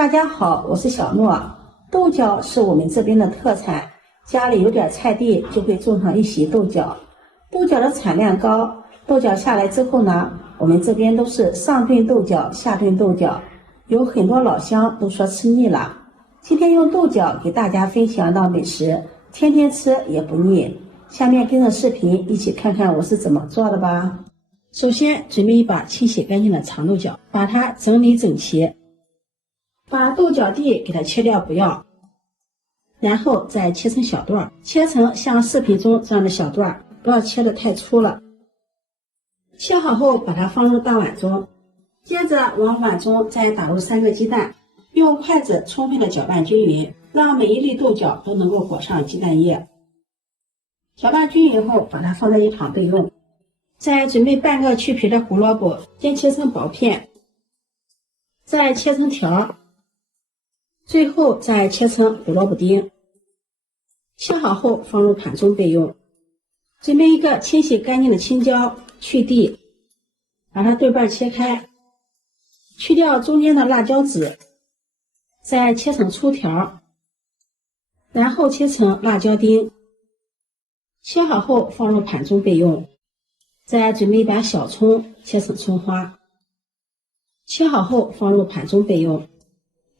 大家好，我是小諾。豆角是我们这邊的特產，家裡有點菜地就會種上一席豆角。豆角的產量高，豆角下來之後呢，我們這邊都是上燉豆角，下燉豆角，有很多老鄉都說吃膩了。今天用豆角給大家分享一道美食，天天吃也不膩。下面跟着視頻一起看看我是怎麼做的吧。首先準備一把清洗乾淨的長豆角，把它整理整齊，把豆角蒂給它切掉不要，然後再切成小段，切成像視頻中這樣的小段，不要切得太粗了。切好後把它放入大碗中，接着往碗中再打入3個雞蛋，用筷子充分的攪拌均勻，讓每一粒豆角都能夠裹上雞蛋液。攪拌均勻後把它放在一旁備用。再準備半個去皮的胡蘿蔔，先切成薄片，再切成條，最後再切成胡蘿蔔丁。切好後放入盤中備用。準備一個清洗乾淨的青椒，去蒂，把它對半切開，去掉中間的辣椒籽，再切成粗條，然後切成辣椒丁。切好後放入盤中備用。再準備一把小蔥，切成蔥花，切好後放入盤中備用。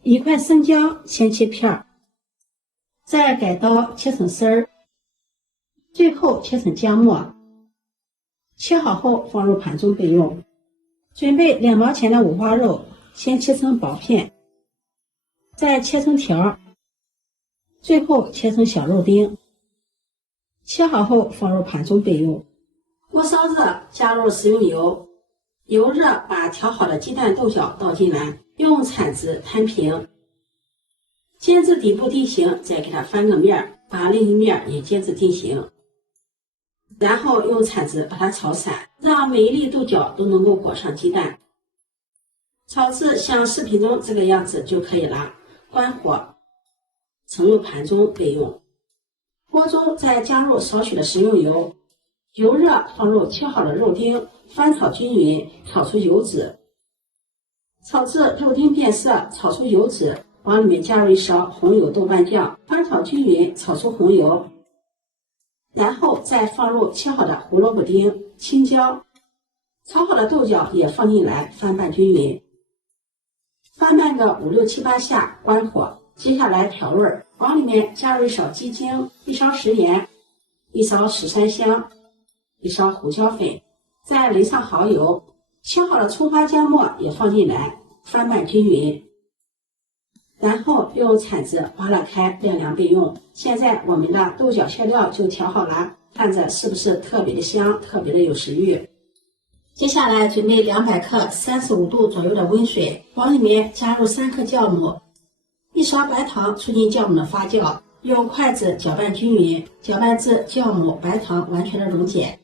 一塊生薑先切片，再改刀切成絲兒，最後切成薑末。切好後放入盤中備用。準備2毛錢的五花肉，先切成薄片，再切成條，最後切成小肉丁。切好後放入盤中備用。鍋燒熱，加入食用油，油熱把調好的雞蛋豆角倒進來，用鏟子攤平，煎至底部定型，再給它翻個面，把另一面也煎至定型，然後用鏟子把它炒散，讓每一粒豆角都能夠裹上雞蛋。炒至像視頻中這個樣子就可以了，關火，盛入盤中備用。鍋中再加入少許的食用油，油熱放入切好的肉丁，翻炒均勻，炒出油脂。炒至肉丁變色，炒出油脂，往裡面加入一勺紅油豆瓣醬，翻炒均勻，炒出紅油。然後再放入切好的胡蘿蔔丁、青椒，炒好的豆角也放進來，翻拌均勻。翻拌個5、6、7、8下，關火。接下來調味，往裡面加入一勺雞精、1勺食鹽、1勺十三香、1勺胡椒粉，再淋上蚝油，切好的蔥花薑末也放進來，翻拌均勻，然後用鏟子挖了開，晾涼備用。現在我們的豆角餡料就調好了，看着是不是特別的香，特別的有食慾？接下來準備200克35度左右的溫水，往裡面加入3克酵母，1勺白糖，促進酵母的發酵，用筷子攪拌均勻，攪拌至酵母、白糖完全的溶解。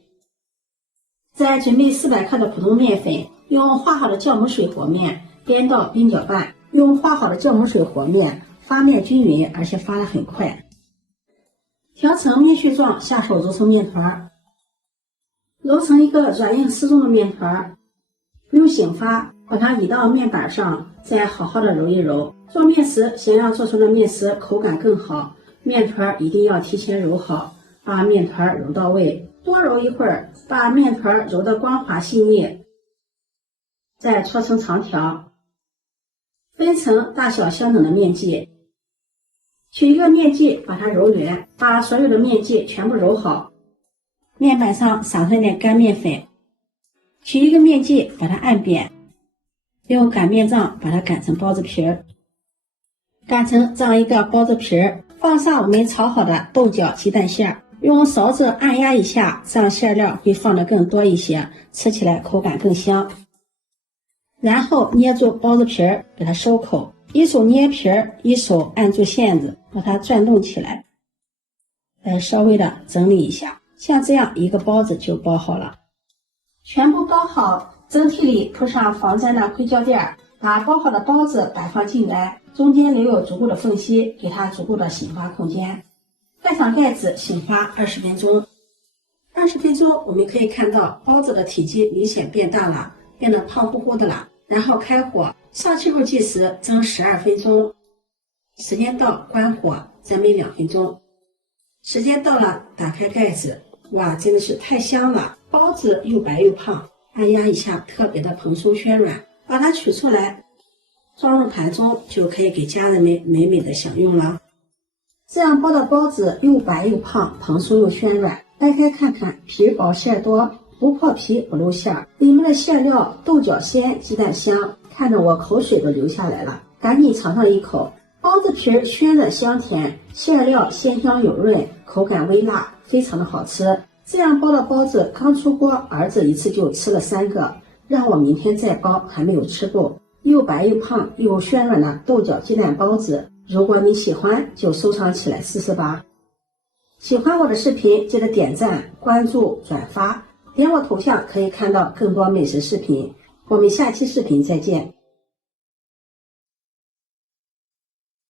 再準備400克的普通麵粉，用化好的酵母水和面，邊倒邊攪拌，用化好的酵母水和面，發面均勻，而且發得很快。調成面絮狀，下手揉成麵團，揉成一個軟硬適中的麵團，用醒發把它移到面板上，再好好的揉一揉。做面時，想要做出的面食口感更好，面团一定要提前揉好，把面团揉到位，多揉一會兒，把面团揉得光滑細膩，再搓成長條，分成大小相等的面劑。取一個面劑把它揉圓，把所有的面劑全部揉好，面板上撒上一點乾麵粉，取一個面劑把它按扁，用擀面杖把它擀成包子皮兒，擀成這樣一個包子皮兒，放上我們炒好的豆角雞蛋餡，用勺子按壓一下，這樣餡料會放得更多一些，吃起來口感更香。然後捏住包子皮兒，給它收口，一手捏皮兒，一手按住餡子，把它轉動起來，稍微的整理一下，像這樣一個包子就包好了。全部包好，蒸屉裡鋪上防粘的硅膠墊，把包好的包子擺放進來，中間留有足夠的縫隙，給它足夠的醒發空間。蓋上蓋子，醒發20分鐘。20分鐘，我們可以看到包子的體積明顯變大了，變得胖乎乎的了。然後開火，上气後計時蒸12分鐘，時間到關火，再燜2分鐘。时间到了，打開蓋子，哇，真的是太香了！包子又白又胖，按壓一下特別的蓬鬆暄軟，把它取出來，裝入盤中，就可以給家人們美美的享用了。這樣包的包子又白又胖，蓬鬆又暄軟，掰開看看，皮薄餡多，不破皮不露餡，裡面的餡料豆角鮮，雞蛋香，看得我口水都流下來了，趕緊嘗上一口。包子皮暄軟香甜，餡料鮮香油潤，口感微辣，非常的好吃。這樣包的包子剛出鍋，兒子一次就吃了3個，讓我明天再包，還沒有吃夠。又白又胖又暄軟的豆角雞蛋包子，如果你喜歡，就收藏起來試試吧。喜歡我的視頻，記得點讚、關注、轉發，點我頭像可以看到更多美食視頻。我們下期視頻再見。